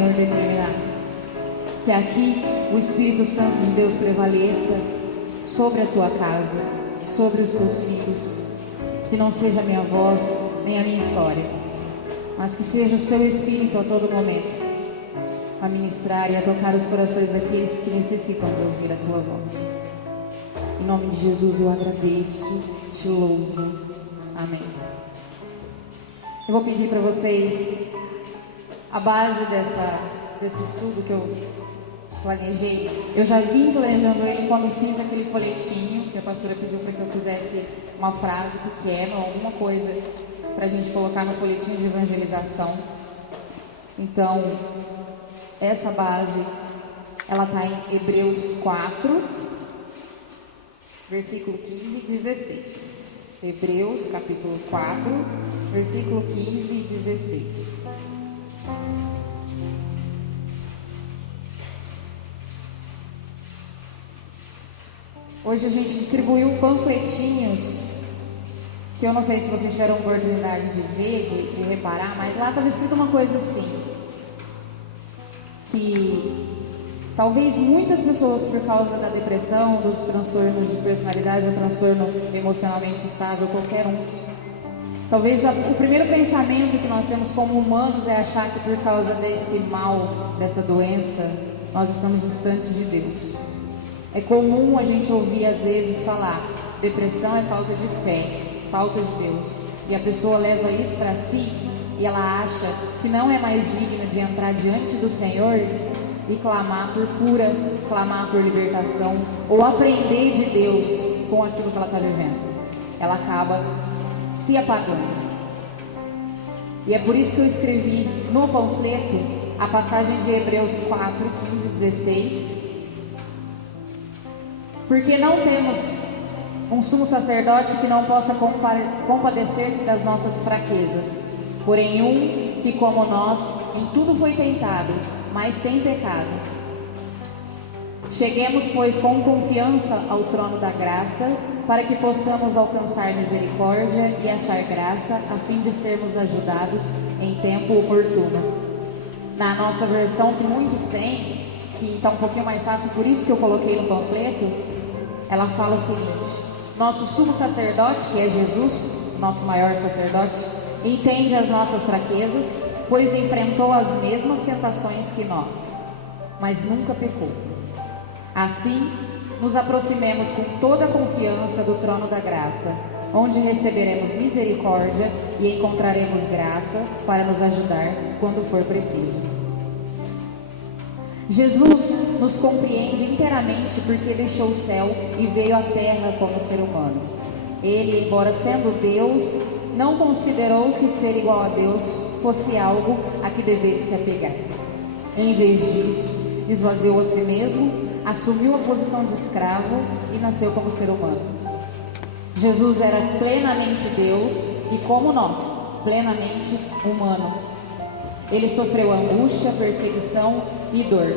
Senhor determinar. Que aqui o Espírito Santo de Deus prevaleça sobre a tua casa, sobre os teus filhos. Que não seja a minha voz, nem a minha história, mas que seja o seu Espírito a todo momento a ministrar e a tocar os corações daqueles que necessitam de ouvir a tua voz. Em nome de Jesus eu agradeço, te louvo. Amém. Eu vou pedir para vocês a base desse estudo que eu planejei. Eu já vim planejando ele quando fiz aquele folhetinho que a pastora pediu para que eu fizesse uma frase pequena, alguma coisa para a gente colocar no folhetinho de evangelização. Então, essa base, ela está em Hebreus 4, versículo 15 e 16. Hebreus, capítulo 4, versículo 15 e 16. Hoje a gente distribuiu panfletinhos, que eu não sei se vocês tiveram oportunidade de ver, de reparar, mas lá estava escrito uma coisa assim, que talvez muitas pessoas, por causa da depressão, dos transtornos de personalidade, ou transtorno emocionalmente estável, qualquer um, talvez o primeiro pensamento que nós temos como humanos é achar que por causa desse mal, dessa doença, nós estamos distantes de Deus. É comum a gente ouvir às vezes falar, depressão é falta de fé, falta de Deus, e a pessoa leva isso para si e ela acha que não é mais digna de entrar diante do Senhor e clamar por cura, clamar por libertação, ou aprender de Deus com aquilo que ela está vivendo. Ela acaba se apagando. E é por isso que eu escrevi no panfleto a passagem de Hebreus 4, 15 e 16. Porque não temos um sumo sacerdote que não possa compadecer-se das nossas fraquezas, porém um que, como nós, em tudo foi tentado, mas sem pecado. Cheguemos, pois, com confiança ao trono da graça, para que possamos alcançar misericórdia e achar graça, a fim de sermos ajudados em tempo oportuno. Na nossa versão, que muitos têm, que está um pouquinho mais fácil, por isso que eu coloquei no panfleto, ela fala o seguinte: nosso sumo sacerdote, que é Jesus, nosso maior sacerdote, entende as nossas fraquezas, pois enfrentou as mesmas tentações que nós, mas nunca pecou. Assim, nos aproximemos com toda a confiança do trono da graça, onde receberemos misericórdia e encontraremos graça para nos ajudar quando for preciso. Jesus nos compreende inteiramente porque deixou o céu e veio à terra como ser humano. Ele, embora sendo Deus, não considerou que ser igual a Deus fosse algo a que devesse se apegar. Em vez disso, esvaziou a si mesmo, assumiu a posição de escravo e nasceu como ser humano. Jesus era plenamente Deus e, como nós, plenamente humano. Ele sofreu angústia, perseguição e dor,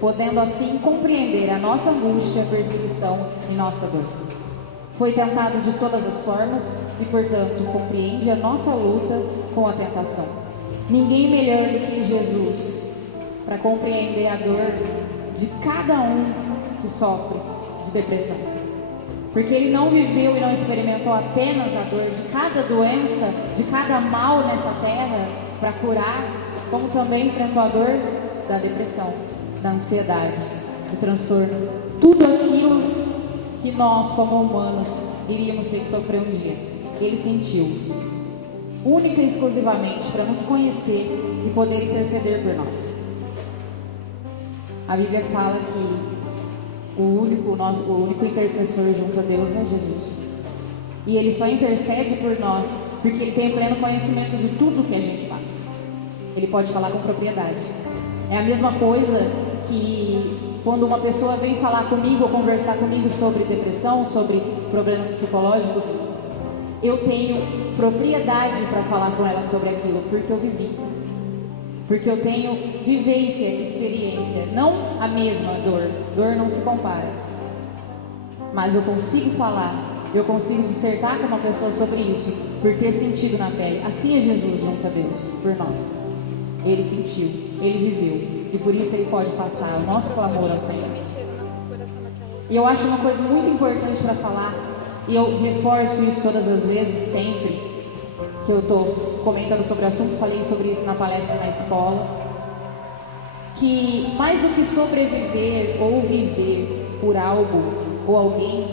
podendo assim compreender a nossa angústia, perseguição e nossa dor. Foi tentado de todas as formas e, portanto, compreende a nossa luta com a tentação. Ninguém melhor do que Jesus para compreender a dor de cada um que sofre de depressão. Porque ele não viveu e não experimentou apenas a dor de cada doença, de cada mal nessa terra para curar, como também enfrentou a dor da depressão, da ansiedade, do transtorno, tudo aquilo que nós, como humanos, iríamos ter que sofrer um dia. Ele sentiu, única e exclusivamente para nos conhecer e poder interceder por nós. A Bíblia fala que o único intercessor junto a Deus é Jesus. E Ele só intercede por nós porque Ele tem pleno conhecimento de tudo que a gente faz. Ele pode falar com propriedade. É a mesma coisa que quando uma pessoa vem falar comigo ou conversar comigo sobre depressão, sobre problemas psicológicos, eu tenho propriedade para falar com ela sobre aquilo, porque eu vivi. Porque eu tenho vivência, experiência, não a mesma dor não se compara. Mas eu consigo falar, eu consigo dissertar com uma pessoa sobre isso, por ter sentido na pele. Assim é Jesus junto a Deus, por nós. Ele sentiu, ele viveu, e por isso ele pode passar o nosso clamor ao Senhor. E eu acho uma coisa muito importante para falar, e eu reforço isso todas as vezes, sempre que eu estou comentando sobre o assunto, falei sobre isso na palestra na escola, que mais do que sobreviver ou viver por algo ou alguém,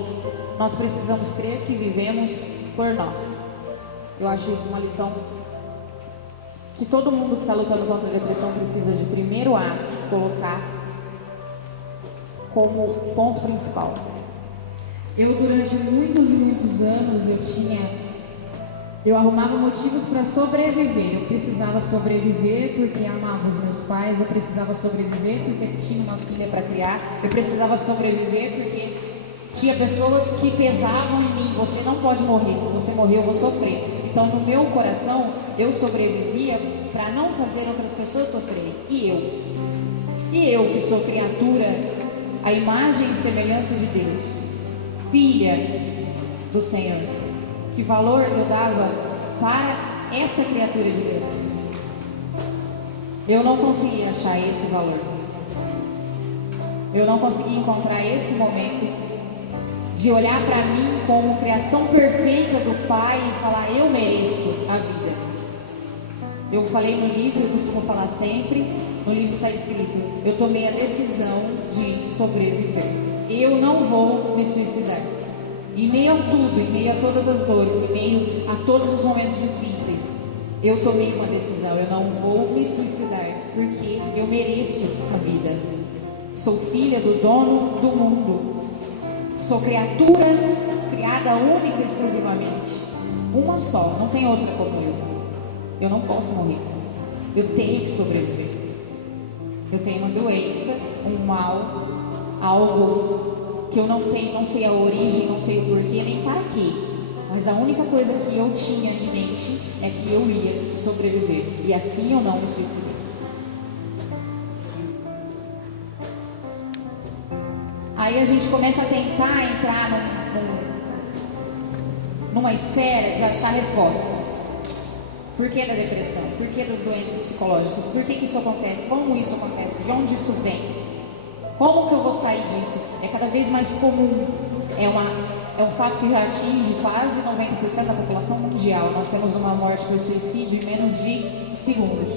nós precisamos crer que vivemos por nós. Eu acho isso uma lição que todo mundo que está lutando contra a depressão precisa de primeiro colocar como ponto principal. Eu durante muitos e muitos anos eu arrumava motivos para sobreviver. Eu precisava sobreviver porque amava os meus pais, eu precisava sobreviver porque tinha uma filha para criar, eu precisava sobreviver porque tinha pessoas que pesavam em mim. Você não pode morrer, se você morrer eu vou sofrer. Então no meu coração eu sobrevivia para não fazer outras pessoas sofrerem. E eu que sou criatura, a imagem e semelhança de Deus, filha do Senhor, que valor eu dava para essa criatura de Deus? Eu não conseguia achar esse valor. Eu não conseguia encontrar esse momento de olhar para mim como criação perfeita do Pai e falar, eu mereço a vida. Eu falei no livro, eu costumo falar sempre, no livro está escrito, eu tomei a decisão de sobreviver. Eu não vou me suicidar. Em meio a tudo, em meio a todas as dores, em meio a todos os momentos difíceis, eu tomei uma decisão, eu não vou me suicidar, porque eu mereço a vida. Sou filha do dono do mundo. Sou criatura criada única e exclusivamente. Uma só, não tem outra como eu. Eu não posso morrer. Eu tenho que sobreviver. Eu tenho uma doença, um mal, algo que eu não tenho, não sei a origem, não sei o porquê, nem para quê. Mas a única coisa que eu tinha em mente é que eu ia sobreviver. E assim eu não me suicidei. Aí a gente começa a tentar entrar numa esfera de achar respostas. Por que da depressão? Por que das doenças psicológicas? Por que isso acontece? Como isso acontece? De onde isso vem? Como que eu vou sair disso? É cada vez mais comum. É um fato que já atinge quase 90% da população mundial. Nós temos uma morte por suicídio em menos de segundos.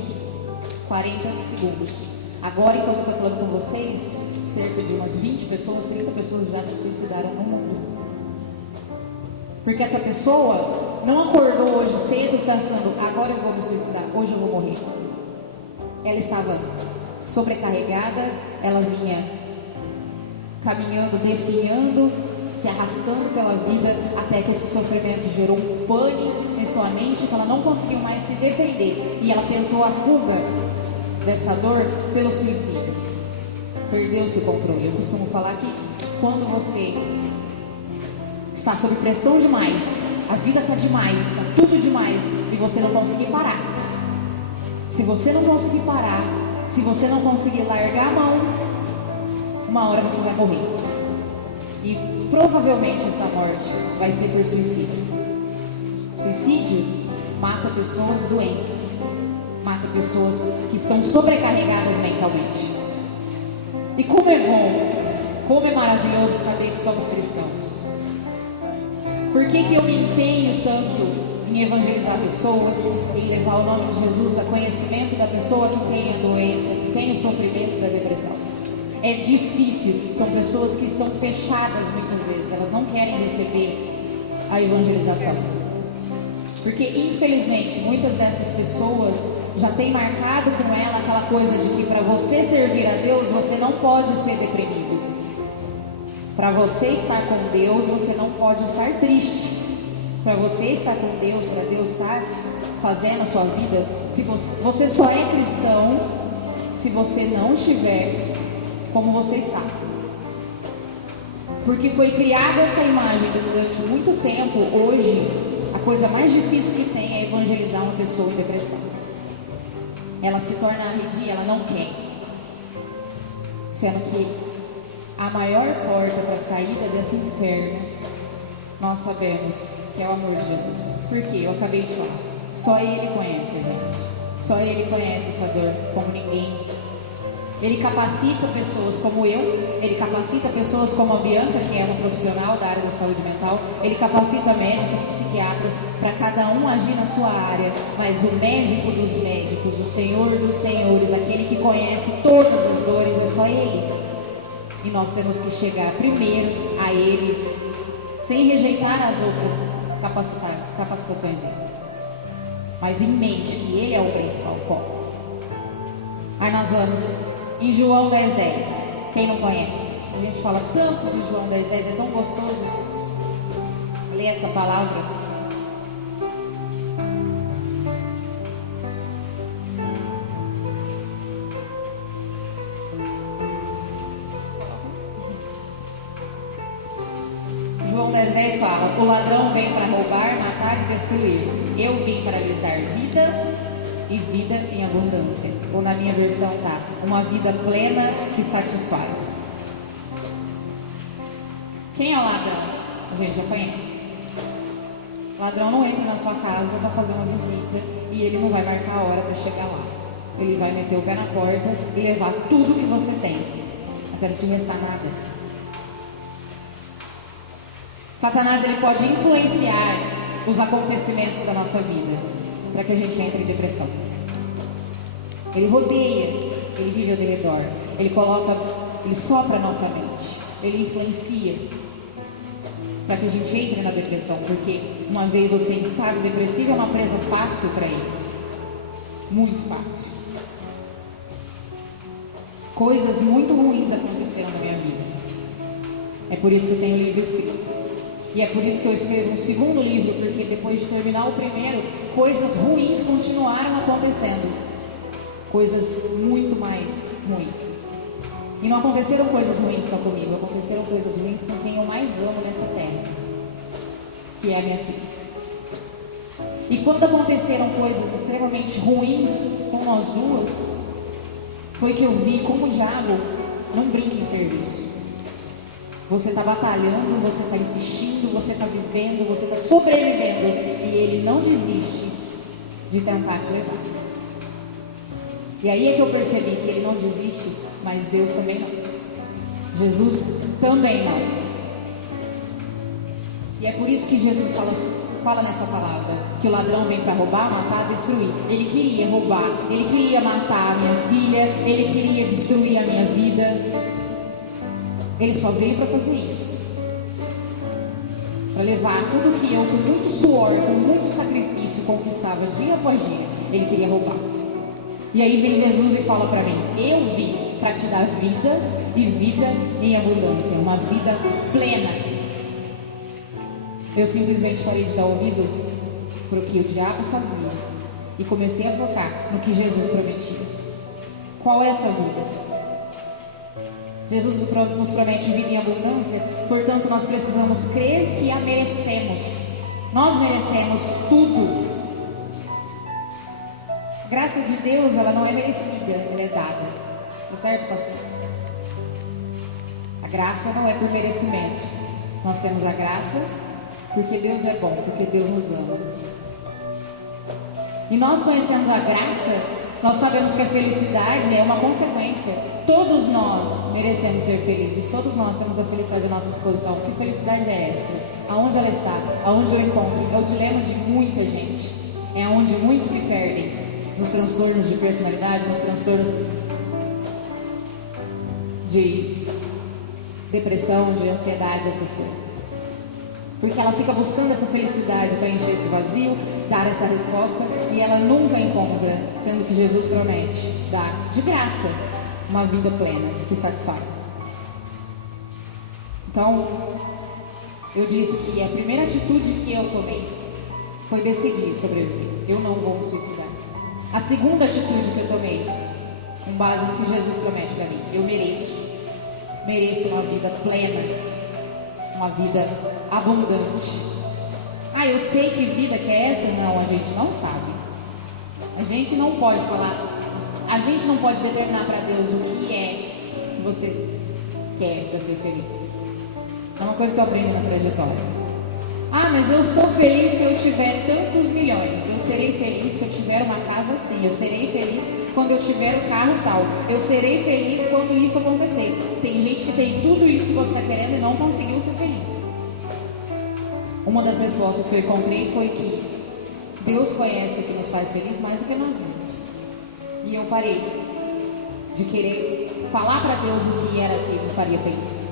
40 segundos. Agora, enquanto eu estou falando com vocês, cerca de umas 20 pessoas, 30 pessoas já se suicidaram no mundo. Porque essa pessoa não acordou hoje cedo pensando, agora eu vou me suicidar, hoje eu vou morrer. Ela estava sobrecarregada, ela vinha caminhando, definhando, se arrastando pela vida, até que esse sofrimento gerou um pânico em sua mente, que ela não conseguiu mais se defender. E ela tentou a fuga dessa dor pelo suicídio. Perdeu-se o controle. Eu costumo falar que quando você está sob pressão demais, a vida está demais, está tudo demais, e você não conseguir parar. Se você não conseguir parar, se você não conseguir largar a mão, uma hora você vai morrer. E provavelmente essa morte vai ser por suicídio. Suicídio mata pessoas doentes, mata pessoas que estão sobrecarregadas mentalmente. E como é bom, como é maravilhoso saber que somos cristãos. Por que eu me empenho tanto em evangelizar pessoas, em levar o nome de Jesus a conhecimento da pessoa que tem a doença, que tem o sofrimento da depressão? É difícil, são pessoas que estão fechadas muitas vezes, elas não querem receber a evangelização. Porque infelizmente muitas dessas pessoas já têm marcado com ela aquela coisa de que para você servir a Deus, você não pode ser deprimido. Para você estar com Deus, você não pode estar triste. Para você estar com Deus, para Deus estar fazendo a sua vida, se você só é cristão se você não estiver como você está. Porque foi criada essa imagem durante muito tempo. Hoje, a coisa mais difícil que tem é evangelizar uma pessoa em depressão. Ela se torna arredia, ela não quer. Sendo que a maior porta para a saída desse inferno, nós sabemos que é o amor de Jesus. Por quê? Eu acabei de falar. Só Ele conhece a gente. Só Ele conhece essa dor como ninguém. Ele capacita pessoas como eu, Ele capacita pessoas como a Bianca, que é uma profissional da área da saúde mental, Ele capacita médicos, psiquiatras, para cada um agir na sua área, mas o médico dos médicos, o Senhor dos senhores, aquele que conhece todas as dores, é só Ele. E nós temos que chegar primeiro a Ele, sem rejeitar as outras capacitações dele, mas em mente que Ele é o principal foco. Aí nós vamos em João 10:10. Quem não conhece? A gente fala tanto de João 10:10, é tão gostoso ler essa palavra. João 10:10 fala: o ladrão vem para roubar, matar e destruir. Eu vim para lhes dar vida e vida em abundância. Ou na minha versão tá, uma vida plena que satisfaz. Quem é o ladrão? A gente já conhece. O ladrão não entra na sua casa para fazer uma visita e ele não vai marcar a hora para chegar lá. Ele vai meter o pé na porta e levar tudo que você tem, até não te restar nada. Satanás, ele pode influenciar os acontecimentos da nossa vida para que a gente entre em depressão. Ele rodeia, ele vive ao redor, ele sopra a nossa mente, ele influencia para que a gente entre na depressão, porque uma vez você em estado depressivo é uma presa fácil para ele, muito fácil. Coisas muito ruins aconteceram na minha vida, é por isso que eu tenho um livro escrito. E é por isso que eu escrevo um segundo livro, porque depois de terminar o primeiro, coisas ruins continuaram acontecendo. Coisas muito mais ruins. E não aconteceram coisas ruins só comigo, aconteceram coisas ruins com quem eu mais amo nessa terra, que é a minha filha. E quando aconteceram coisas extremamente ruins com nós duas, foi que eu vi como o diabo não brinca em serviço. Você está batalhando, você está insistindo, você está vivendo, você está sobrevivendo, e ele não desiste de tentar te levar. E aí é que eu percebi que ele não desiste, mas Deus também não. Jesus também não. E é por isso que Jesus fala nessa palavra, que o ladrão vem para roubar, matar, destruir. Ele queria roubar, ele queria matar a minha filha, ele queria destruir a minha vida. Ele só veio para fazer isso, para levar tudo que eu, com muito suor, com muito sacrifício, conquistava dia após dia. Ele queria roubar. E aí vem Jesus e fala para mim: eu vim para te dar vida e vida em abundância, uma vida plena. Eu simplesmente parei de dar ouvido para o que o diabo fazia e comecei a focar no que Jesus prometia. Qual é essa vida? Jesus nos promete vida em abundância, portanto nós precisamos crer que a merecemos. Nós merecemos tudo. A graça de Deus, ela não é merecida, ela é dada. Tá certo, pastor? A graça não é por merecimento. Nós temos a graça porque Deus é bom, porque Deus nos ama. E nós, conhecendo a graça, nós sabemos que a felicidade é uma consequência. Todos nós merecemos ser felizes. Todos nós temos a felicidade à nossa disposição. Que felicidade é essa? Aonde ela está? Aonde eu encontro? É o dilema de muita gente. É onde muitos se perdem. Nos transtornos de personalidade, nos transtornos de depressão, de ansiedade, essas coisas. Porque ela fica buscando essa felicidade para encher esse vazio, dar essa resposta, e ela nunca encontra, sendo que Jesus promete dar de graça uma vida plena que satisfaz. Então, eu disse que a primeira atitude que eu tomei foi decidir sobreviver. Eu não vou me suicidar. A segunda atitude que eu tomei, com base no que Jesus promete para mim, eu mereço uma vida plena, uma vida abundante. Ah, eu sei que vida que é essa? Não, a gente não sabe. A gente não pode falar. A gente não pode determinar para Deus o que é que você quer para ser feliz. É uma coisa que eu aprendi na trajetória. Ah, mas eu sou feliz se eu tiver tantos milhões. Eu serei feliz se eu tiver uma casa assim. Eu serei feliz quando eu tiver um carro tal. Eu serei feliz quando isso acontecer. Tem gente que tem tudo isso que você está querendo e não conseguiu ser feliz. Uma das respostas que eu encontrei foi que Deus conhece o que nos faz feliz mais do que nós mesmos. E eu parei de querer falar para Deus o que era que me faria feliz.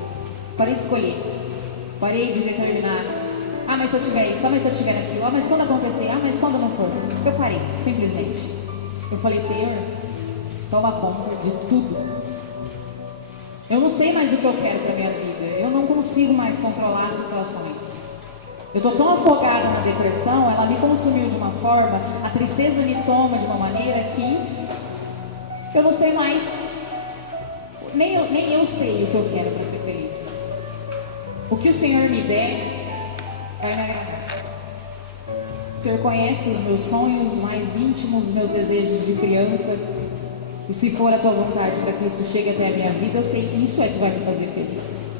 Parei de escolher. Parei de determinar. Ah, mas se eu tiver isso, ah, mas se eu tiver aquilo, ah, mas quando acontecer, ah, mas quando não for. Eu parei, simplesmente. Eu falei, Senhor, toma conta de tudo. Eu não sei mais o que eu quero para minha vida. Eu não consigo mais controlar as situações. Eu estou tão afogada na depressão, ela me consumiu de uma forma, a tristeza me toma de uma maneira que eu não sei mais, nem eu sei o que eu quero para ser feliz. O que o Senhor me der vai me agradar. O Senhor conhece os meus sonhos mais íntimos, os meus desejos de criança. E se for a tua vontade para que isso chegue até a minha vida, eu sei que isso é que vai me fazer feliz.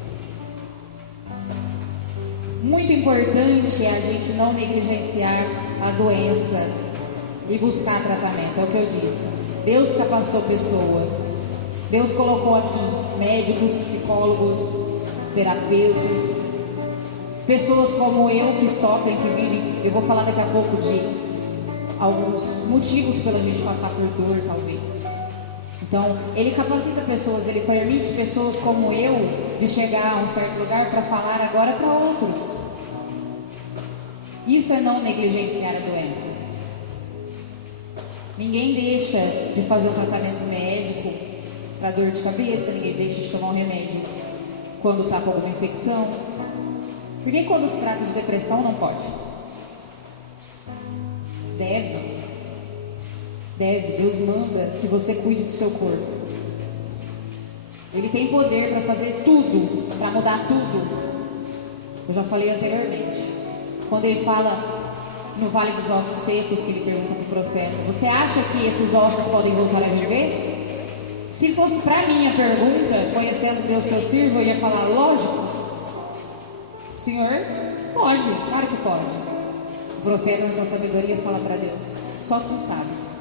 Muito importante é a gente não negligenciar a doença e buscar tratamento. É o que eu disse. Deus capacitou pessoas. Deus colocou aqui médicos, psicólogos, terapeutas, pessoas como eu que sofrem, que vivem. Eu vou falar daqui a pouco de alguns motivos pela gente passar por dor, talvez. Então, Ele capacita pessoas, Ele permite pessoas como eu de chegar a um certo lugar para falar agora para outros. Isso é não negligenciar a doença. Ninguém deixa de fazer um tratamento médico para dor de cabeça, ninguém deixa de tomar um remédio quando está com alguma infecção. Porque quando se trata de depressão não pode? Deve. Deus manda que você cuide do seu corpo. Ele tem poder para fazer tudo, para mudar tudo. Eu já falei anteriormente. Quando ele fala no Vale dos Ossos Secos, que ele pergunta para o profeta: você acha que esses ossos podem voltar a viver? Se fosse para mim a pergunta, conhecendo Deus que eu sirvo, eu ia falar: lógico. Senhor, pode, claro que pode. O profeta, nessa sabedoria, fala para Deus: só tu sabes.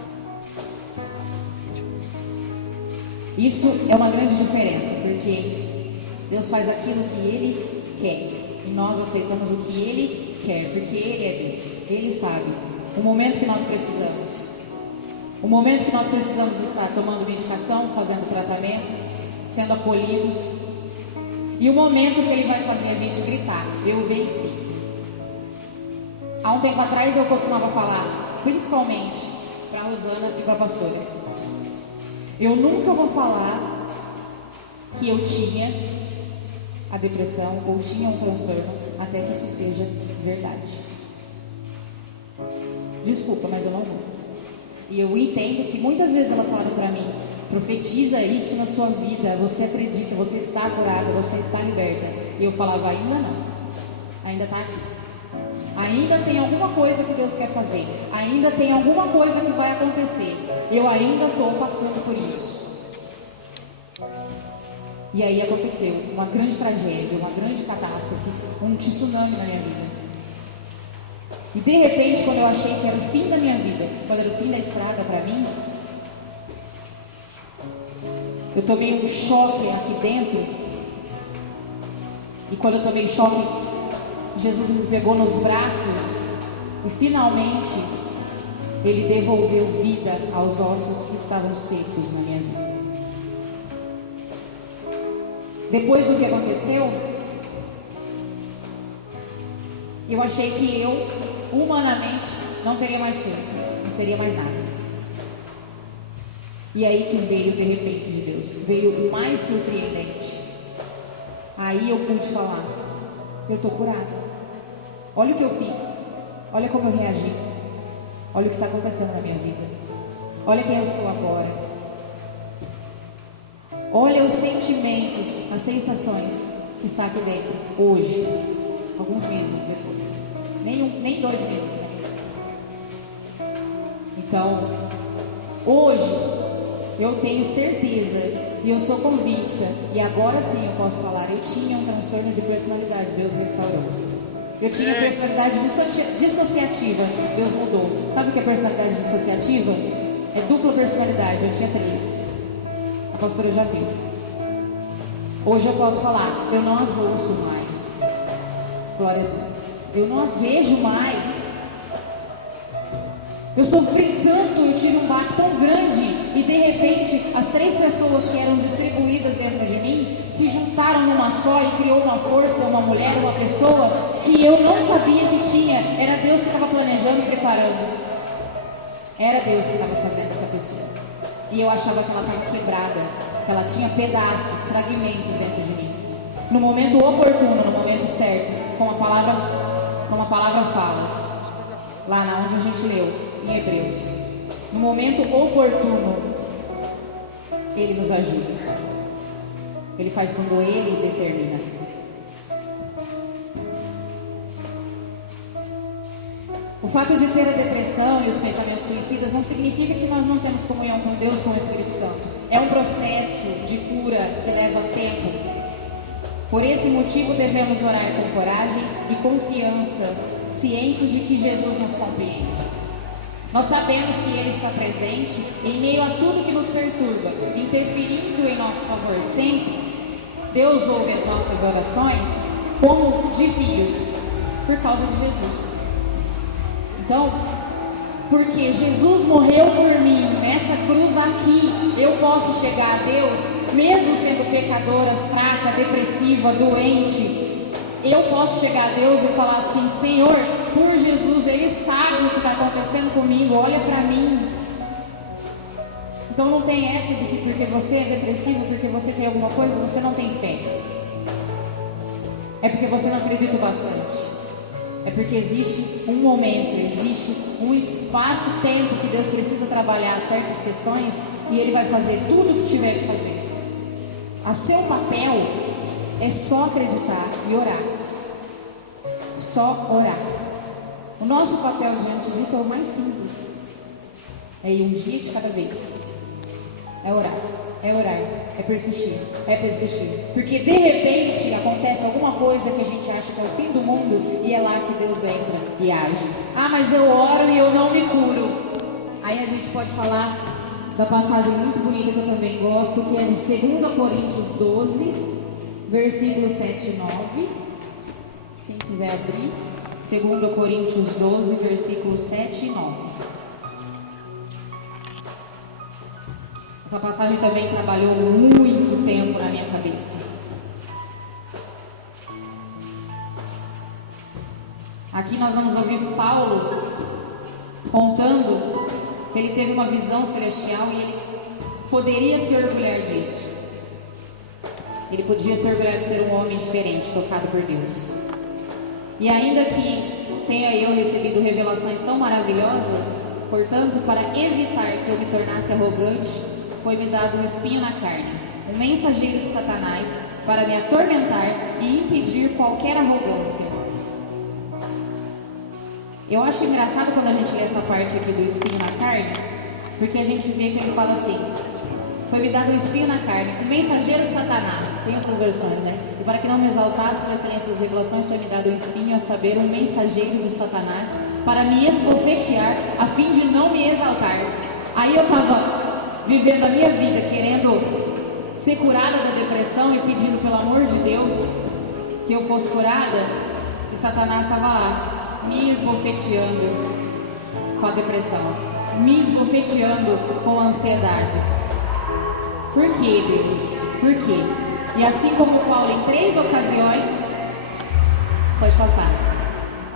Isso é uma grande diferença, porque Deus faz aquilo que Ele quer e nós aceitamos o que Ele quer, porque Ele é Deus. Ele sabe o momento que nós precisamos, o momento que nós precisamos estar tomando medicação, fazendo tratamento, sendo acolhidos, e o momento que Ele vai fazer a gente gritar: eu venci. Há um tempo atrás eu costumava falar, principalmente para a Rosana e para a pastora: eu nunca vou falar que eu tinha a depressão ou tinha um transtorno até que isso seja verdade. Desculpa, mas eu não vou. E eu entendo que muitas vezes elas falaram para mim: profetiza isso na sua vida, você acredita, você está curada, você está liberta. E eu falava: ainda não, ainda está aqui. Ainda tem alguma coisa que Deus quer fazer, ainda tem alguma coisa que vai acontecer. Eu ainda estou passando por isso. E aí aconteceu uma grande tragédia, uma grande catástrofe, um tsunami na minha vida. E de repente, quando eu achei que era o fim da minha vida, quando era o fim da estrada para mim, eu tomei um choque aqui dentro. E quando eu tomei choque, Jesus me pegou nos braços e finalmente Ele devolveu vida aos ossos que estavam secos na minha vida. Depois do que aconteceu, eu achei que eu, humanamente, não teria mais forças, não seria mais nada. E aí que veio de repente de Deus, veio o mais surpreendente. Aí eu pude falar: eu estou curada. Olha o que eu fiz, olha como eu reagi, olha o que está acontecendo na minha vida, olha quem eu sou agora, olha os sentimentos, as sensações que está aqui dentro hoje, alguns meses depois, nem 2 meses depois. Então, hoje eu tenho certeza e eu sou convicta, e agora sim eu posso falar: eu tinha um transtorno de personalidade, Deus restaurou. Eu tinha personalidade dissociativa. Deus mudou. Sabe o que é personalidade dissociativa? É dupla personalidade. Eu tinha 3. A pastora já viu. Hoje eu posso falar, eu não as ouço mais. Glória a Deus. Eu não as vejo mais. Eu sofri tanto, eu tive um baque tão grande. E de repente, as 3 pessoas que eram distribuídas dentro de mim se juntaram numa só e criou uma força, uma mulher, uma pessoa que eu não sabia que tinha. Era Deus que estava planejando e preparando. Era Deus que estava fazendo essa pessoa. E eu achava que ela estava quebrada, que ela tinha pedaços, fragmentos dentro de mim. No momento oportuno, no momento certo, como a palavra fala, lá na onde a gente leu, em Hebreus. No momento oportuno, Ele nos ajuda. Ele faz quando Ele determina. O fato de ter a depressão e os pensamentos suicidas não significa que nós não temos comunhão com Deus, com o Espírito Santo. É um processo de cura que leva tempo. Por esse motivo devemos orar com coragem e confiança, cientes de que Jesus nos compreende. Nós sabemos que Ele está presente em meio a tudo que nos perturba, interferindo em nosso favor sempre. Deus ouve as nossas orações como de filhos, por causa de Jesus. Então, porque Jesus morreu por mim nessa cruz aqui, eu posso chegar a Deus, mesmo sendo pecadora, fraca, depressiva, doente. Eu posso chegar a Deus e falar assim: Senhor, por Jesus, Ele sabe o que está acontecendo comigo, olha para mim. Então não tem essa de que porque você é depressivo, porque você tem alguma coisa, você não tem fé. É porque você não acredita o bastante. É porque existe um momento, existe um espaço-tempo que Deus precisa trabalhar certas questões e Ele vai fazer tudo o que tiver que fazer. A seu papel é só acreditar e orar. Só orar. O nosso papel diante disso é o mais simples. É ir um dia de cada vez. É orar, é persistir, porque de repente acontece alguma coisa que a gente acha que é o fim do mundo e é lá que Deus entra e age. Ah, mas eu oro e eu não me curo. Aí a gente pode falar da passagem muito bonita que eu também gosto, que é de 2 Coríntios 12, versículos 7 e 9. Quem quiser abrir, 2 Coríntios 12, versículos 7 e 9. Essa passagem também trabalhou muito tempo na minha cabeça. Aqui nós vamos ouvir Paulo contando que ele teve uma visão celestial e ele poderia se orgulhar disso. Ele podia se orgulhar de ser um homem diferente, tocado por Deus. E ainda que tenha eu recebido revelações tão maravilhosas, portanto, para evitar que eu me tornasse arrogante, foi-me dado um espinho na carne, um mensageiro de Satanás, para me atormentar e impedir qualquer arrogância. Eu acho engraçado quando a gente lê essa parte aqui do espinho na carne, porque a gente vê que ele fala assim: foi-me dado um espinho na carne, um mensageiro de Satanás. Tem outras versões, né? E para que não me exaltasse pela excelência das revelações, foi-me dado um espinho, a saber, um mensageiro de Satanás, para me esbofetear, a fim de não me exaltar. Aí eu estava vivendo a minha vida querendo ser curada da depressão e pedindo pelo amor de Deus que eu fosse curada, e Satanás estava lá me esbofeteando com a depressão, me esbofeteando com a ansiedade. Por que, Deus? Por quê? E assim como Paulo, em 3 ocasiões, pode passar,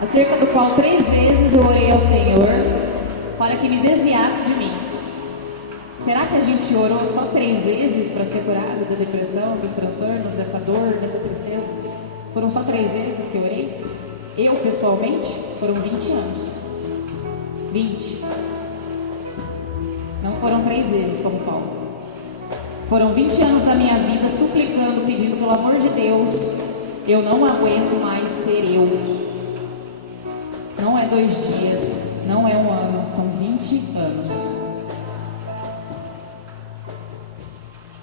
acerca do qual 3 vezes eu orei ao Senhor para que me desviasse de mim. Será que a gente orou só 3 vezes para ser curado da depressão, dos transtornos, dessa dor, dessa tristeza? Foram só 3 vezes que eu orei? Eu, pessoalmente, foram 20 anos. 20. Não foram 3 vezes como Paulo. Foram 20 anos da minha vida suplicando, pedindo pelo amor de Deus, eu não aguento mais ser eu. Não é 2 dias, não é 1 ano, são 20 anos.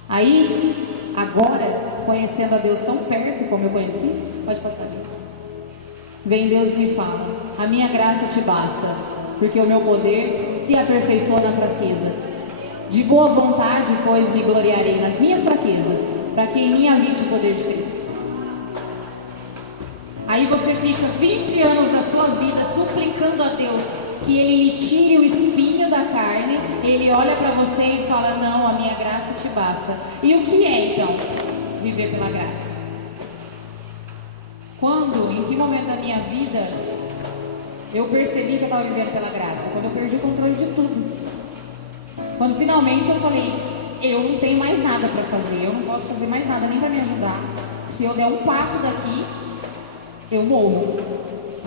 Aí, agora, conhecendo a Deus tão perto como eu conheci, pode passar aqui. Vem Deus e me fala: a minha graça te basta, porque o meu poder se aperfeiçoa na fraqueza. De boa vontade, pois, me gloriarei nas minhas fraquezas, para que em mim habite o poder de Cristo. Aí você fica 20 anos da sua vida suplicando a Deus que Ele lhe tire o espinho da carne. Ele olha para você e fala: não, a minha graça te basta. E o que é então viver pela graça? Quando, em que momento da minha vida eu percebi que eu estava vivendo pela graça? Quando eu perdi o controle de tudo. Quando finalmente eu falei: eu não tenho mais nada para fazer, eu não posso fazer mais nada nem para me ajudar. Se eu der um passo daqui, eu morro.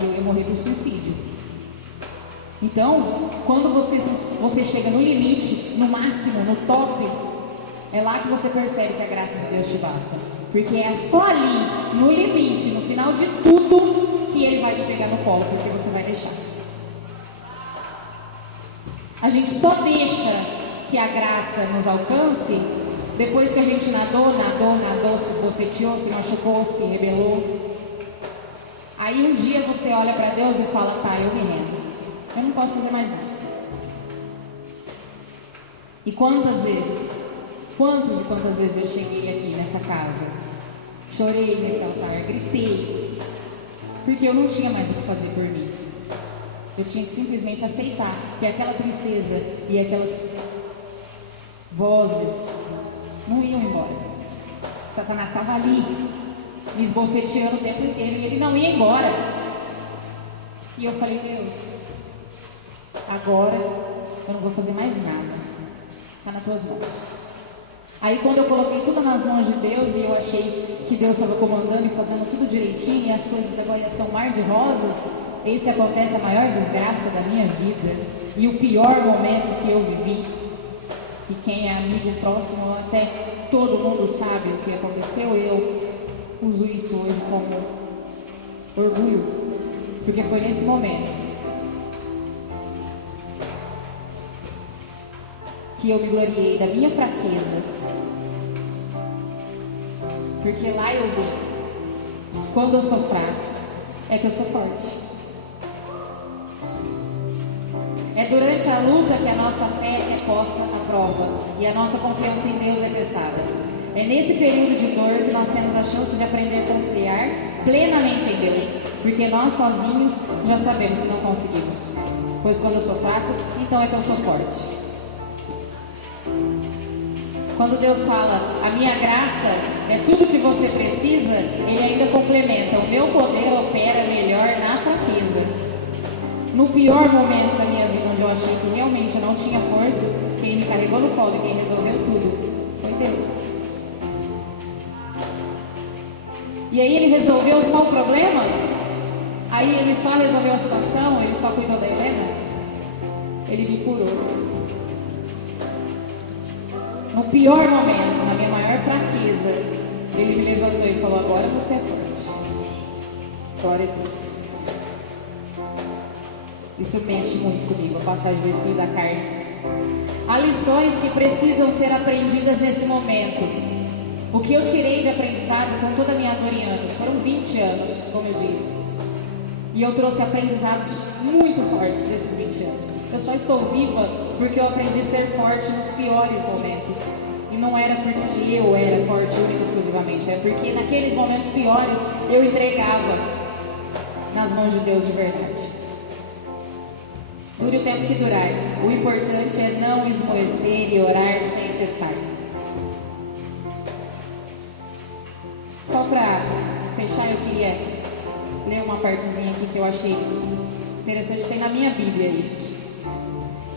Eu ia morrer por suicídio. Então, quando você chega no limite, no máximo, no top, é lá que você percebe que a graça de Deus te basta. Porque é só ali, no limite, no final de tudo, que Ele vai te pegar no colo, porque você vai deixar. A gente só deixa que a graça nos alcance depois que a gente nadou, se esbofeteou, se machucou, se rebelou. Aí um dia você olha para Deus e fala: tá, eu me rendo, eu não posso fazer mais nada. E quantas e quantas vezes eu cheguei aqui nessa casa, chorei nesse altar, gritei, porque eu não tinha mais o que fazer por mim. Eu tinha que simplesmente aceitar que aquela tristeza e aquelas vozes não iam embora. Satanás estava ali, me esbofeteando o tempo inteiro, e ele não ia embora. E eu falei: Deus, agora eu não vou fazer mais nada, está nas tuas mãos. Aí quando eu coloquei tudo nas mãos de Deus, e eu achei que Deus estava comandando e fazendo tudo direitinho, e as coisas agora iam ser um mar de rosas, eis que acontece a maior desgraça da minha vida, e o pior momento que eu vivi. E quem é amigo próximo, até todo mundo sabe o que aconteceu. Eu uso isso hoje como orgulho, porque foi nesse momento que eu me gloriei da minha fraqueza, porque lá eu vi, quando eu sou fraco, é que eu sou forte. É durante a luta que a nossa fé é posta à prova e a nossa confiança em Deus é testada. É nesse período de dor que nós temos a chance de aprender a confiar plenamente em Deus, porque nós sozinhos já sabemos que não conseguimos. Pois quando eu sou fraco, então é que eu sou forte. Quando Deus fala: a minha graça é tudo que você precisa, Ele ainda complementa: o meu poder opera melhor na fraqueza. No pior momento da minha vida, onde eu achei que realmente eu não tinha forças, quem me carregou no colo e quem resolveu tudo foi Deus. E aí Ele resolveu só o problema? Aí Ele só resolveu a situação? Ele só cuidou da Helena? Ele me curou. No pior momento, na minha maior fraqueza, Ele me levantou e falou: agora você é forte. Glória a Deus. Isso mexe muito comigo, a passagem do espinho da carne. Há lições que precisam ser aprendidas nesse momento. O que eu tirei de aprendizado com toda a minha dor em anos, foram 20 anos, como eu disse. E eu trouxe aprendizados muito fortes desses 20 anos. Eu só estou viva porque eu aprendi a ser forte nos piores momentos. E não era porque eu era forte única e exclusivamente, é porque naqueles momentos piores eu entregava nas mãos de Deus de verdade. Dure o tempo que durar, o importante é não esmorecer e orar sem cessar. Só para fechar, eu queria ler uma partezinha aqui que eu achei interessante, tem na minha Bíblia isso.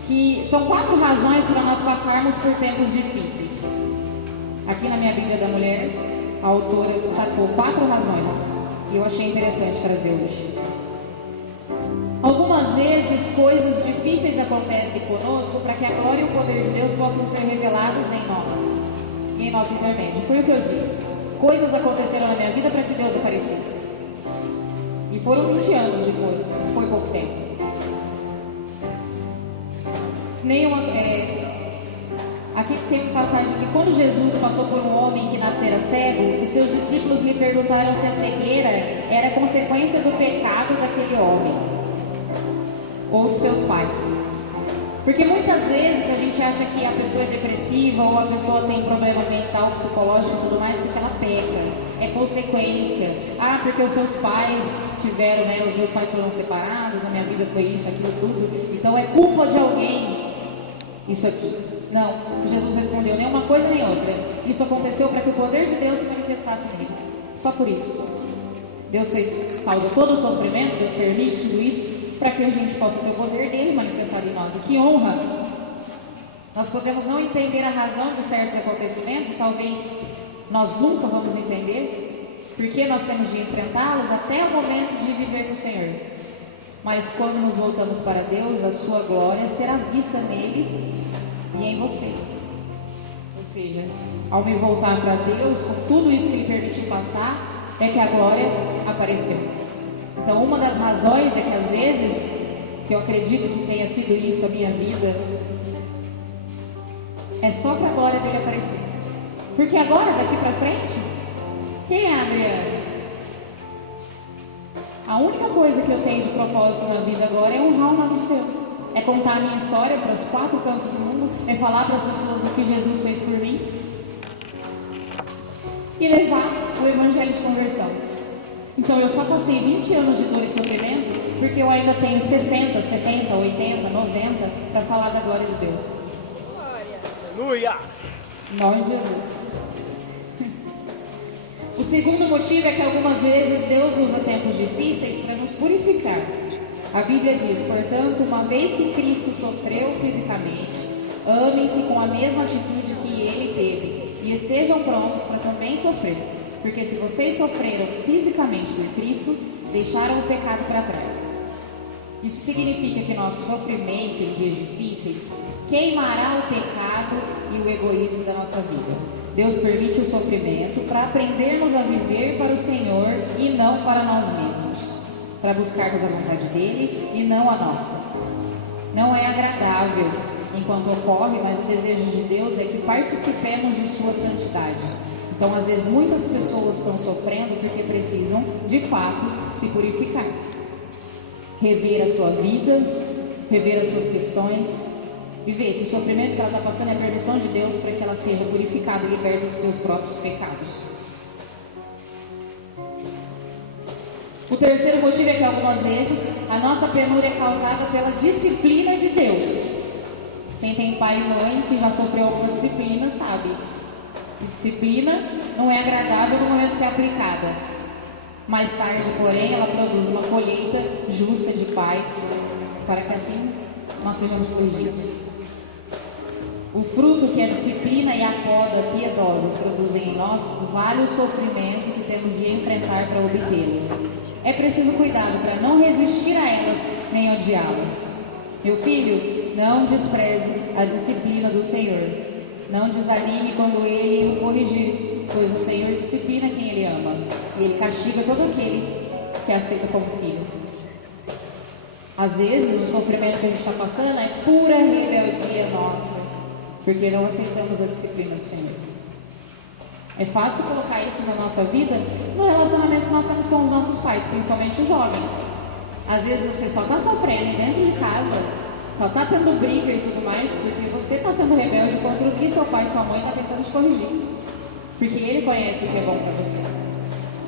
Que são 4 razões para nós passarmos por tempos difíceis. Aqui na minha Bíblia da Mulher, a autora destacou 4 razões e eu achei interessante trazer hoje. Algumas vezes coisas difíceis acontecem conosco para que a glória e o poder de Deus possam ser revelados em nós, em nosso intermédio. Foi o que eu disse. Coisas aconteceram na minha vida para que Deus aparecesse. E foram 20 anos de coisas, não foi pouco tempo. Aqui tem uma passagem que quando Jesus passou por um homem que nascera cego, os seus discípulos lhe perguntaram se a cegueira era consequência do pecado daquele homem ou de seus pais. Porque muitas vezes a gente acha que a pessoa é depressiva ou a pessoa tem problema mental, psicológico e tudo mais porque ela peca. É consequência. Ah, porque os seus pais tiveram, né? Os meus pais foram separados, a minha vida foi isso, aquilo, tudo. Então é culpa de alguém isso aqui. Não, Jesus respondeu nem uma coisa nem outra. Isso aconteceu para que o poder de Deus se manifestasse nele. Só por isso. Deus causa todo o sofrimento, Deus permite tudo isso para que a gente possa ter o poder dele manifestado em nós. E que honra! Nós podemos não entender a razão de certos acontecimentos, talvez nós nunca vamos entender, porque nós temos de enfrentá-los até o momento de viver com o Senhor. Mas quando nos voltamos para Deus, a sua glória será vista neles e em você. Ou seja, ao me voltar para Deus, com tudo isso que Ele permitiu passar, é que a glória apareceu. Então, uma das razões é que às vezes, que eu acredito que tenha sido isso a minha vida, é só para a glória dele aparecer. Porque agora, daqui para frente, quem é a Adriana? A única coisa que eu tenho de propósito na vida agora é honrar o nome de Deus. É contar a minha história para os 4 cantos do mundo, é falar para as pessoas o que Jesus fez por mim e levar o evangelho de conversão. Então eu só passei 20 anos de dor e sofrimento porque eu ainda tenho 60, 70, 80, 90 para falar da glória de Deus. Aleluia! Em nome de Jesus. O segundo motivo é que algumas vezes Deus usa tempos difíceis para nos purificar. A Bíblia diz, portanto, uma vez que Cristo sofreu fisicamente, amem-se com a mesma atitude que Ele teve e estejam prontos para também sofrer. Porque se vocês sofreram fisicamente por Cristo, deixaram o pecado para trás. Isso significa que nosso sofrimento em dias difíceis queimará o pecado e o egoísmo da nossa vida. Deus permite o sofrimento para aprendermos a viver para o Senhor e não para nós mesmos, para buscarmos a vontade dEle e não a nossa. Não é agradável enquanto ocorre, mas o desejo de Deus é que participemos de sua santidade. Então, às vezes, muitas pessoas estão sofrendo porque precisam, de fato, se purificar. Rever a sua vida, rever as suas questões, viver esse sofrimento que ela está passando é a permissão de Deus para que ela seja purificada e liberta de seus próprios pecados. O terceiro motivo é que algumas vezes a nossa penúria é causada pela disciplina de Deus. Quem tem pai e mãe que já sofreu alguma disciplina sabe que disciplina não é agradável no momento que é aplicada. Mais tarde, porém, ela produz uma colheita justa de paz, para que assim nós sejamos corrigidos. O fruto que a disciplina e a poda piedosas produzem em nós vale o sofrimento que temos de enfrentar para obtê-lo. É preciso cuidado para não resistir a elas nem odiá-las. Meu filho, não despreze a disciplina do Senhor. Não desanime quando Ele o corrigir, pois o Senhor disciplina quem Ele ama e Ele castiga todo aquele que aceita como filho. Às vezes o sofrimento que a gente está passando é pura rebeldia nossa, porque não aceitamos a disciplina do Senhor. É fácil colocar isso na nossa vida no relacionamento que nós temos com os nossos pais, principalmente os jovens. Às vezes você só está sofrendo dentro de casa, só está tendo briga e tudo mais, porque você está sendo rebelde contra o que seu pai e sua mãe estão tentando te corrigir. Porque Ele conhece o que é bom para você.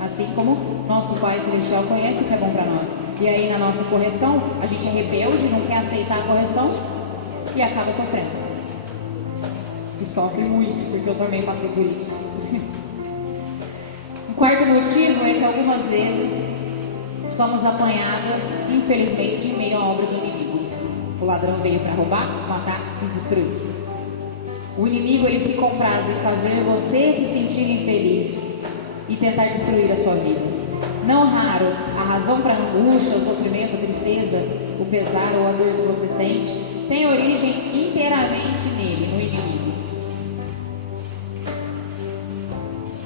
Assim como nosso Pai Celestial conhece o que é bom para nós. E aí na nossa correção, a gente é rebelde, não quer aceitar a correção e acaba sofrendo. E sofre muito, porque eu também passei por isso. O quarto motivo é que algumas vezes somos apanhadas, infelizmente, em meio à obra do inimigo. O ladrão veio para roubar, matar e destruir. O inimigo, ele se compraz em fazer você se sentir infeliz e tentar destruir a sua vida. Não raro, a razão para a angústia, o sofrimento, a tristeza, o pesar ou a dor que você sente tem origem inteiramente nele, no inimigo.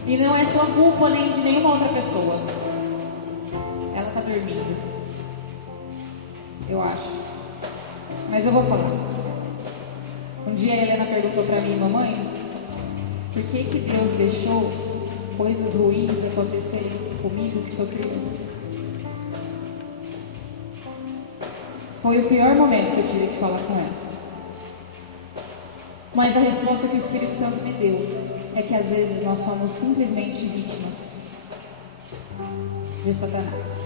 E não é sua culpa nem de nenhuma outra pessoa. Ela está dormindo, eu acho. Mas eu vou falar. Um dia a Helena perguntou para mim: mamãe, por que Deus deixou coisas ruins acontecerem comigo que sou criança? Foi o pior momento que eu tive que falar com ela. Mas a resposta que o Espírito Santo me deu é que às vezes nós somos simplesmente vítimas de Satanás.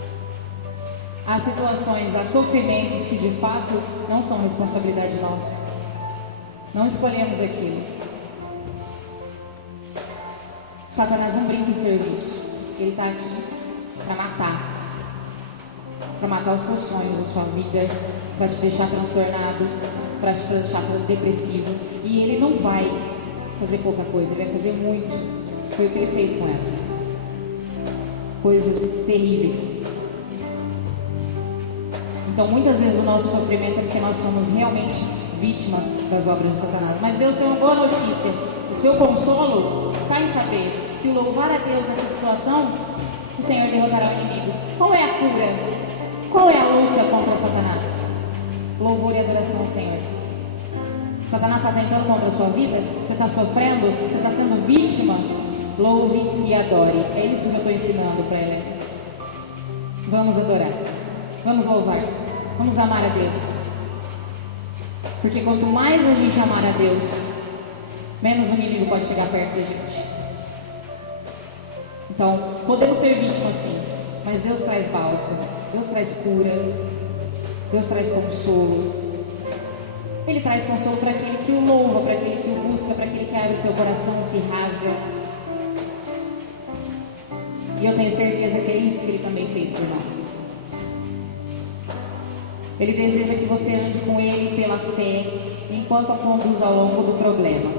Há situações, há sofrimentos que de fato não são responsabilidade nossa. Não escolhemos aquilo. Satanás não brinca em serviço. Ele está aqui para matar. Para matar os teus sonhos, a sua vida, para te deixar transtornado, para te deixar depressivo. E ele não vai fazer pouca coisa, ele vai fazer muito. Foi o que ele fez com ela. Coisas terríveis. Então muitas vezes o nosso sofrimento é porque nós somos realmente vítimas das obras de Satanás. Mas Deus tem uma boa notícia. O seu consolo está em saber que o louvar a Deus nessa situação, o Senhor derrotará o inimigo. Qual é a cura? Qual é a luta contra Satanás? Louvor e adoração ao Senhor. Satanás está tentando contra a sua vida? Você está sofrendo? Você está sendo vítima? Louve e adore. É isso que eu estou ensinando para ela aqui. Vamos adorar. Vamos louvar. Vamos amar a Deus. Porque quanto mais a gente amar a Deus, menos o inimigo pode chegar perto da gente. Então, podemos ser vítimas sim, mas Deus traz bálsamo, Deus traz cura, Deus traz consolo. Ele traz consolo para aquele que o louva, para aquele que o busca, para aquele que abre seu coração, se rasga. E eu tenho certeza que é isso que Ele também fez por nós. Ele deseja que você ande com Ele pela fé, enquanto a conduz ao longo do problema.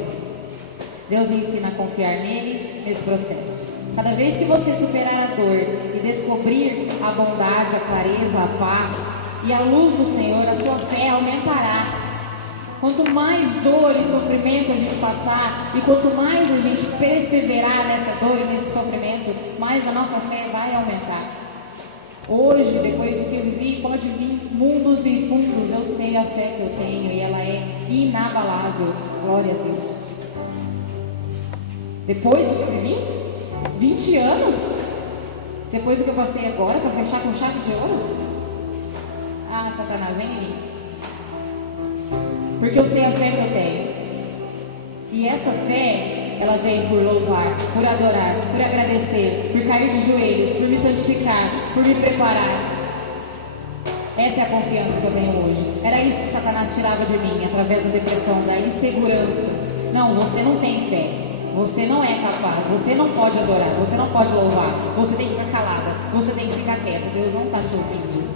Deus ensina a confiar nele nesse processo. Cada vez que você superar a dor e descobrir a bondade, a clareza, a paz e a luz do Senhor, a sua fé aumentará. Quanto mais dor e sofrimento a gente passar, e quanto mais a gente perseverar nessa dor e nesse sofrimento, mais a nossa fé vai aumentar. Hoje, depois do que eu vivi, pode vir mundos e fundos. Eu sei a fé que eu tenho e ela é inabalável. Glória a Deus. Depois do que eu vivi, 20 anos, depois do que eu passei agora, para fechar com chave de ouro. Ah, Satanás, vem em mim. Porque eu sei a fé que eu tenho. E essa fé, ela vem por louvar, por adorar, por agradecer, por cair de joelhos, por me santificar, por me preparar. Essa é a confiança que eu tenho hoje. Era isso que Satanás tirava de mim, através da depressão, da insegurança. Não, você não tem fé. Você não é capaz, você não pode adorar, você não pode louvar, você tem que ficar calada, você tem que ficar quieto. Deus não está te ouvindo.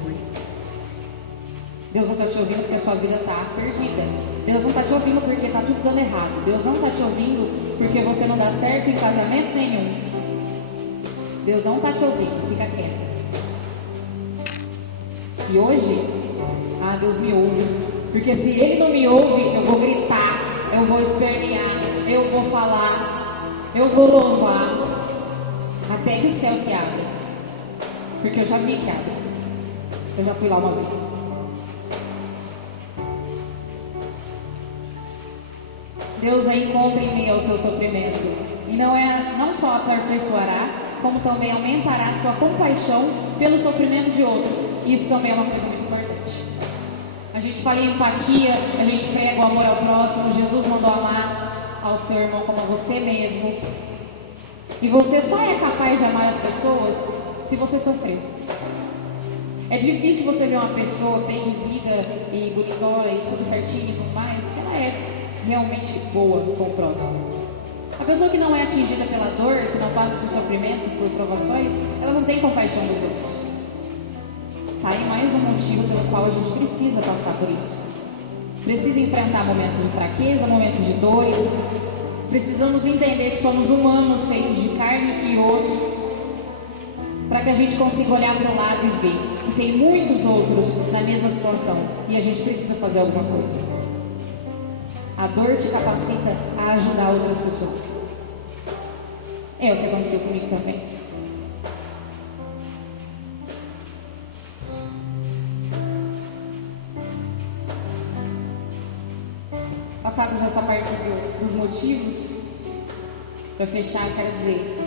Deus não está te ouvindo porque a sua vida está perdida. Deus não está te ouvindo porque está tudo dando errado. Deus não está te ouvindo porque você não dá certo em casamento nenhum. Deus não está te ouvindo, fica quieto. E hoje, Deus me ouve. Porque se Ele não me ouve, eu vou gritar, eu vou espernear, eu vou falar, eu vou louvar, até que o céu se abra. Porque eu já vi que abre. Eu já fui lá uma vez. Deus a encontra em meio ao seu sofrimento. E não só aperfeiçoará, como também aumentará sua compaixão pelo sofrimento de outros. Isso também é uma coisa muito importante. A gente fala em empatia, a gente prega o amor ao próximo. Jesus mandou amar ao seu irmão como a você mesmo. E você só é capaz de amar as pessoas se você sofreu. É difícil você ver uma pessoa bem de vida e bonitona e tudo certinho e tudo mais, que ela é realmente boa com o próximo. A pessoa que não é atingida pela dor, que não passa por sofrimento, por provações, ela não tem compaixão dos outros. Tá aí mais um motivo pelo qual a gente precisa passar por isso. Precisa enfrentar momentos de fraqueza, momentos de dores. Precisamos entender que somos humanos feitos de carne e osso, para que a gente consiga olhar para o lado e ver que tem muitos outros na mesma situação e a gente precisa fazer alguma coisa. A dor te capacita a ajudar outras pessoas. É o que aconteceu comigo também. Passa Passados essa parte dos motivos, para fechar, eu quero dizer: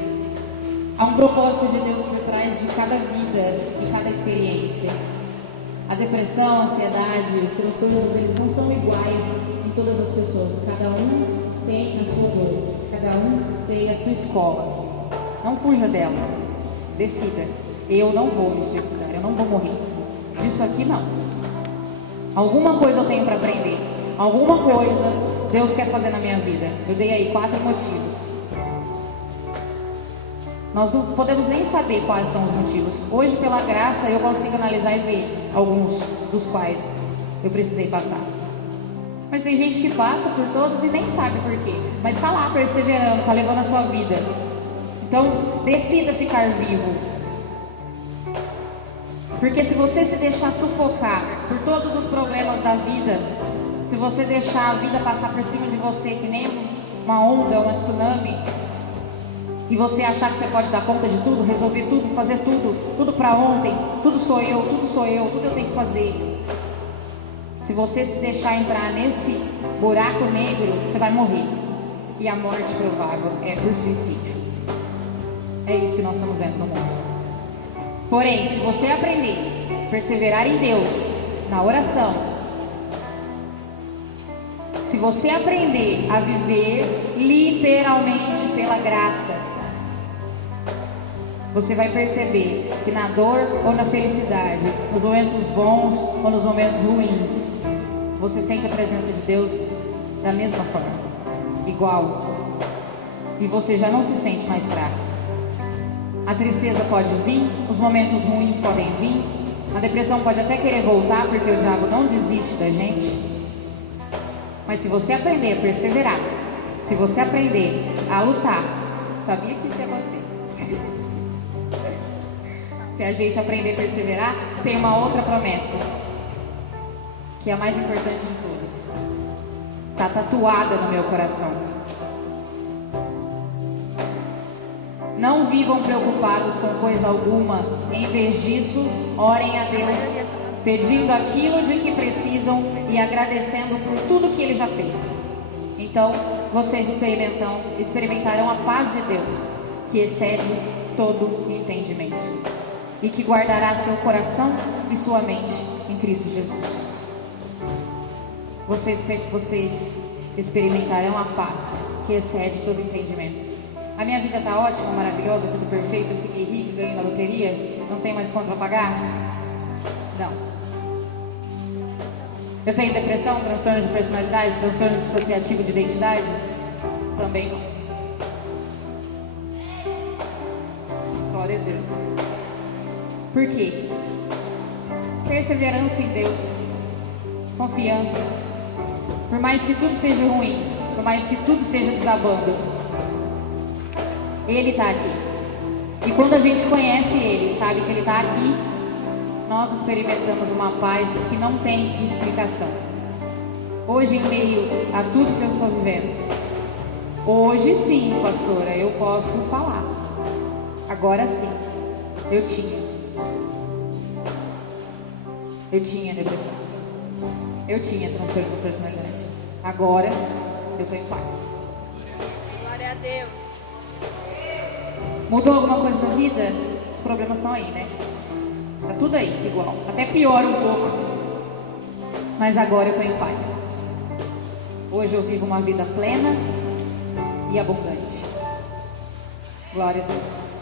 há um propósito de Deus por trás de cada vida e cada experiência. A depressão, a ansiedade, os transtornos, eles não são iguais em todas as pessoas. Cada um tem a sua dor, cada um tem a sua escola. Não fuja dela, decida: eu não vou me suicidar, eu não vou morrer. Disso aqui não. Alguma coisa eu tenho para aprender, alguma coisa Deus quer fazer na minha vida. Eu dei aí 4 motivos. Nós não podemos nem saber quais são os motivos. Hoje, pela graça, eu consigo analisar e ver alguns dos quais eu precisei passar. Mas tem gente que passa por todos e nem sabe por quê. Mas está lá perseverando, está levando a sua vida. Então, decida ficar vivo. Porque se você se deixar sufocar por todos os problemas da vida, se você deixar a vida passar por cima de você que nem uma onda, uma tsunami, e você achar que você pode dar conta de tudo, resolver tudo, fazer tudo para ontem, tudo sou eu, tudo eu tenho que fazer. Se você se deixar entrar nesse buraco negro, você vai morrer. E a morte provável é por suicídio. É isso que nós estamos vendo no mundo. Porém, se você aprender a perseverar em Deus, na oração, se você aprender a viver literalmente pela graça, você vai perceber que na dor ou na felicidade, nos momentos bons ou nos momentos ruins, você sente a presença de Deus da mesma forma, igual. E você já não se sente mais fraco. A tristeza pode vir, os momentos ruins podem vir, a depressão pode até querer voltar, porque o diabo não desiste da gente. Mas se você aprender a perseverar, se você aprender a lutar, sabia que isso ia acontecer? Se a gente aprender a perseverar, tem uma outra promessa, que é a mais importante de todas. Está tatuada no meu coração. Não vivam preocupados com coisa alguma. Em vez disso, orem a Deus, pedindo aquilo de que precisam e agradecendo por tudo que Ele já fez. Então, vocês experimentarão a paz de Deus, que excede todo entendimento, e que guardará seu coração e sua mente em Cristo Jesus. Vocês experimentarão a paz que excede todo entendimento. A minha vida está ótima, maravilhosa, tudo perfeito, eu fiquei rico, ganhei na loteria, não tenho mais conta para pagar? Não. Eu tenho depressão, transtorno de personalidade, transtorno dissociativo de identidade? Também não. Glória a Deus. Por quê? Perseverança em Deus, confiança. Por mais que tudo seja ruim, por mais que tudo esteja desabando, Ele está aqui. E quando a gente conhece Ele, sabe que Ele está aqui, nós experimentamos uma paz que não tem explicação. Hoje, em meio a tudo que eu estou vivendo, hoje sim, pastora, eu posso falar. Agora sim, eu tinha depressão, eu tinha transtorno de personalidade. Agora eu estou em paz. Glória a Deus. Mudou alguma coisa na vida? Os problemas estão aí, né? Tá tudo aí, igual. Até piora um pouco. Mas agora eu estou em paz. Hoje eu vivo uma vida plena e abundante. Glória a Deus.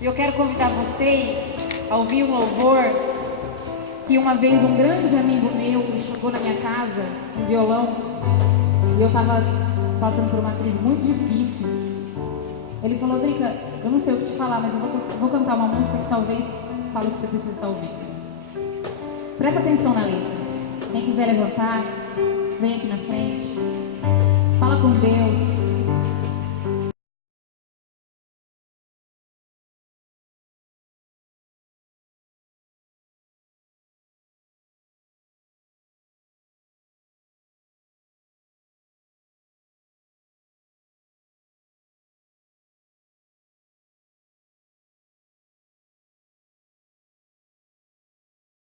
E eu quero convidar vocês a ouvir um louvor que uma vez um grande amigo meu chegou na minha casa, um violão, e eu estava passando por uma crise muito difícil. Ele falou: Drica, eu não sei o que te falar, mas eu vou cantar uma música que talvez fale o que você precisa estar ouvindo. Presta atenção na letra. Quem quiser levantar, vem aqui na frente. Fala com Deus.